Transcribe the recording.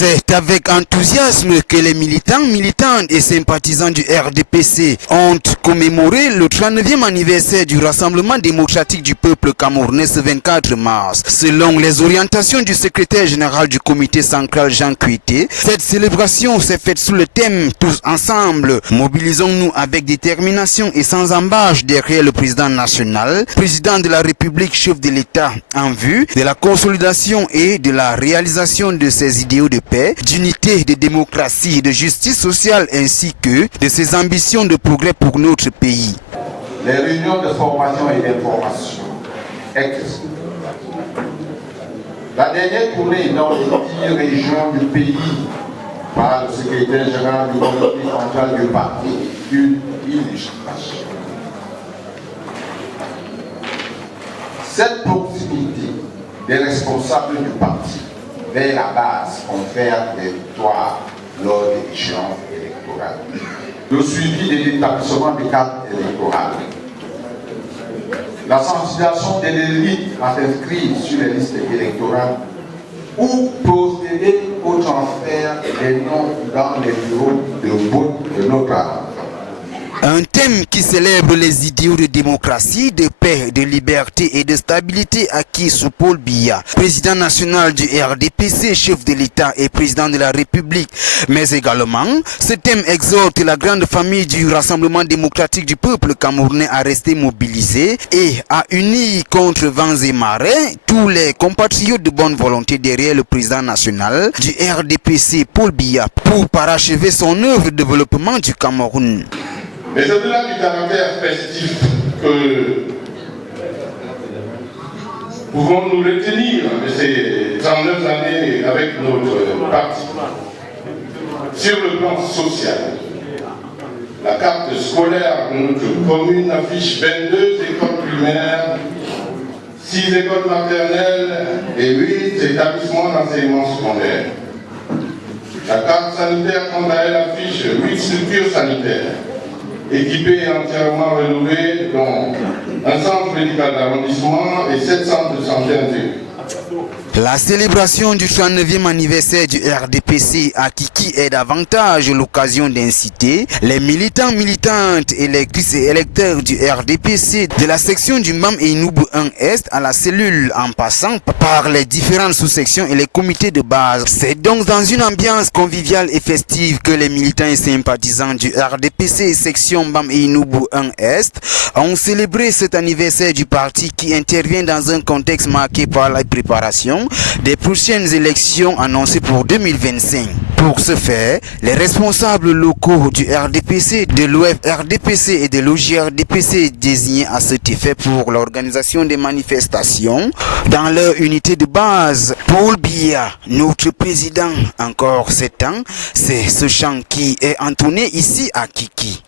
C'est avec enthousiasme que les militants, militantes et sympathisants du RDPC ont commémoré le 39e anniversaire du Rassemblement démocratique du peuple camerounais ce 24 mars. Selon les orientations du secrétaire général du comité central Jean Kuité, cette célébration s'est faite sous le thème « Tous ensemble, mobilisons-nous avec détermination et sans embâche derrière le président national, président de la République, chef de l'État, en vue de la consolidation et de la réalisation de ses idéaux de paix, d'unité, de démocratie, de justice sociale ainsi que de ses ambitions de progrès pour notre pays. » Les réunions de formation et d'information existent. La dernière tournée dans les 10 régions du pays par le secrétaire général du comité central du parti, une illustration. Cette proximité des responsables du parti vers la base confère des victoires lors des échéances électorales. Le suivi de l'établissement des cartes électorales. La sensibilisation de l'élite à s'inscrire sur les listes électorales ou procéder au transfert des noms dans les bureaux de vote de notre armée. Un thème qui célèbre les idéaux de démocratie, de paix, de liberté et de stabilité acquis sous Paul Biya, président national du RDPC, chef de l'État et président de la République. Mais également, ce thème exhorte la grande famille du Rassemblement démocratique du peuple camerounais à rester mobilisée et à unir contre vents et marées tous les compatriotes de bonne volonté derrière le président national du RDPC, Paul Biya, pour parachever son œuvre de développement du Cameroun. Mais au-delà du caractère festif que pouvons nous retenir de ces 39 années avec notre parti, sur le plan social, la carte scolaire de notre commune affiche 22 écoles primaires, 6 écoles maternelles et 8 établissements d'enseignement secondaire. La carte sanitaire, quant à elle, affiche 8 structures sanitaires équipés et entièrement rénovés, dont un centre médical d'arrondissement et 7 centres de santé intégrés. La célébration du 39e anniversaire du RDPC à Kiki est davantage l'occasion d'inciter les militants, militantes, électrices et électeurs du RDPC de la section du MAM et Inoubou 1-Est à la cellule en passant par les différentes sous-sections et les comités de base. C'est donc dans une ambiance conviviale et festive que les militants et sympathisants du RDPC et section MAM et Inoubou 1-Est ont célébré cet anniversaire du parti qui intervient dans un contexte marqué par la préparation des prochaines élections annoncées pour 2025. Pour ce faire, les responsables locaux du RDPC, de l'OF-RDPC et de l'OJRDPC désignés à cet effet pour l'organisation des manifestations dans leur unité de base. Paul Biya, notre président, encore 7 ans, c'est ce chant qui est entonné ici à Kiki.